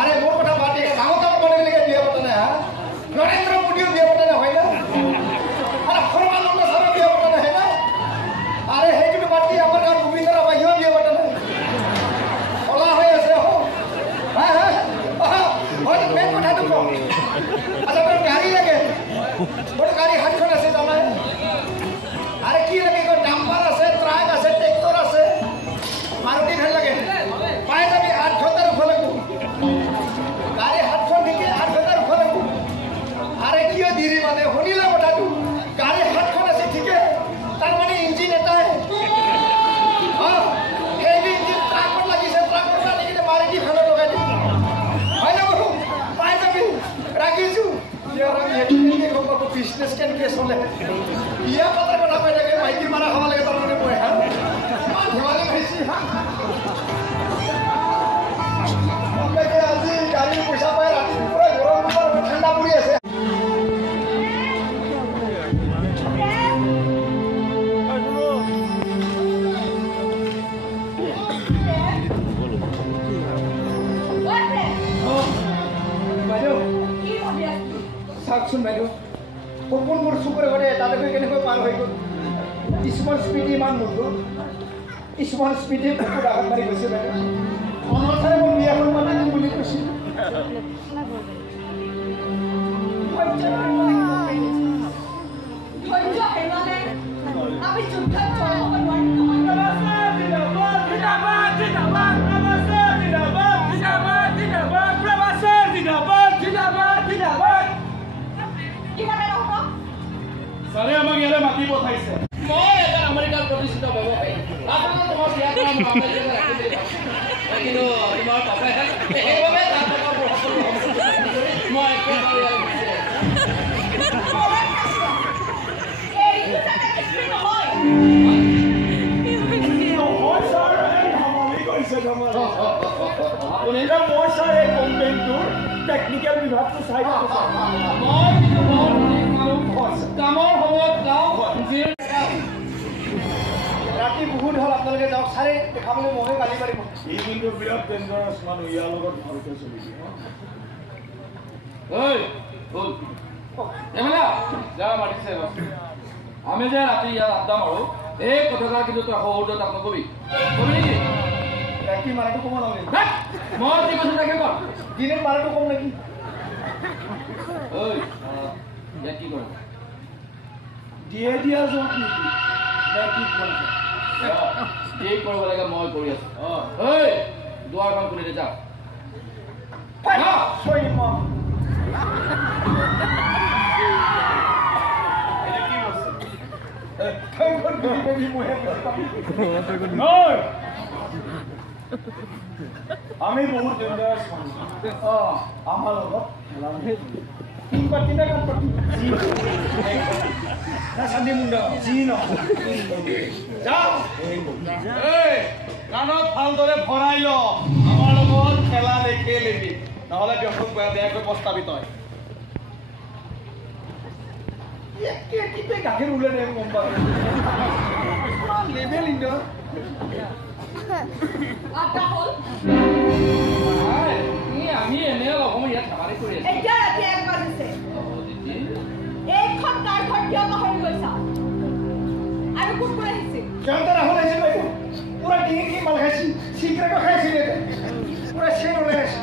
আরে মোর কথা বাদ দিয়ে ভাগত বনে লেগে বিয়ে পতা না নরেন্দ্র মোদিও বিয়ে পতা না হয় না আরে সর্বানন্দ সারা বিয়ে পতা না হয় না আরে হেইটো বাদ দিয়ে আমার গান ভূমিকা রাবাইও বিয়ে পতা না ওলা হয়ে আছে হ্যাঁ হ্যাঁ হয় তো মেন কথা তো আচ্ছা তোর গাড়ি লাগে বড় গাড়ি হাতখন আছে জানাই আরে কি লাগে কো ডাম্পার আছে ট্রাক আছে ট্রাক্টর আছে মারুতি ভ্যান লাগে পায় যাবি 8 ঘন্টার উপরে লাগবো গাড়ি হাতখন দিকে 8 ঘন্টার উপরে লাগবো আরে কিও দিরি মানে হনিলা ওটাটো গাড়ি হাতখন আছে ঠিক আছে তার মানে ইঞ্জিন এটাই হ্যাঁ হেভি ইঞ্জিন ট্রাকত লাগিছে ট্রাকত লাগিলে মারুতি ভ্যান লগাই দি হয় না বড় পায় যাবি রাখিছো ইয়ার আমি হেভি গম পাবো বিজনেস কেনকে চলে ইয়া কথা কথা কই থাকে মাইকি মারা খাব লাগে তার মানে মই হ্যাঁ ধোয়ালে খাইছি হ্যাঁ ওকে আজি গাড়ি পয়সা পায় রাতি পুরা গরম উপর ঠান্ডা পড়ি আছে শুন বাইদেউ সপোন মোৰ চকুৰে ঘৰে তাতে কেনেকৈ পাৰ হৈ গ'ল স্মল স্পীড ইমান মোৰ স্মল স্পীডে বহুত আগত মাৰি গৈছে বাইদেউ অনৰ্থৰে মোৰ বিয়াখন মাতিম বুলি কৈছিল Sare amag yale mati pothaise moi eta american প্ৰতিষ্ঠিত ব্যৱসায়ী আপোনাৰ তোমাৰ বিয়া কৰা মামলা যে ৰাখি কিন্তু তোমাৰ পাপাই এইভাবে তাৰ সকলো মই টেকনিক্যাল বিভাগটো চাই কামৰ সময়ত গাঁও ৰাতি বহুত হ'ল আপোনালোকে যাওক চাৰে দেখাবলৈ মহে গালি পাৰিব এই কিন্তু বিৰাট ডেঞ্জাৰাছ মানুহ ইয়াৰ লগত ভালকৈ চলিবি ঐ বল এমলা যা মাতিছে আমি যে ৰাতি ইয়াত আড্ডা মাৰো এই কথাটা কিন্তু তই সহজত আপোনাক কবি নেকি ৰাতি মাৰাটো কম নালাগে মই কি কৈছো তাকে কম দিনে মাৰাটো কম নেকি ঐ ইয়াত কি কৰে দিয়ে দিয়া যোগ নেকি কি কৰিছে এই কৰিব লাগে মই কৰি আছো ঐ দুৱাৰখন খুলি দে যা আমি বহুত ডেঞ্জারাস মানুষ আমার লগত তিন পাতিনা কাম পাতি না সান্দি মুন্ডা জি ন যাও এই কানত ভালদৰে ভৰাই ল আমাৰ লগত খেলা নেখেলিবি নহলে ব্যক্তক বেয়াকৈ প্ৰস্তাৱিত হয় একে কিতে গাখীৰ উলে দে গম পাওঁ লেভেল ইন আটা হল আমি এনে লগম ইয়াত খাবাৰে কৰি আছো এতিয়া ৰাতি 1 বাজিছে এইখন কাৰ ঘৰ কিয় পাহৰি গৈছা আৰু কোন কোন আহিছে কেনটা ৰাহুল আহিছে পুৰা ডিঙি কি মাল খাইছি সিক্ৰেট খাইছি পুৰা চেন ওলাই আছে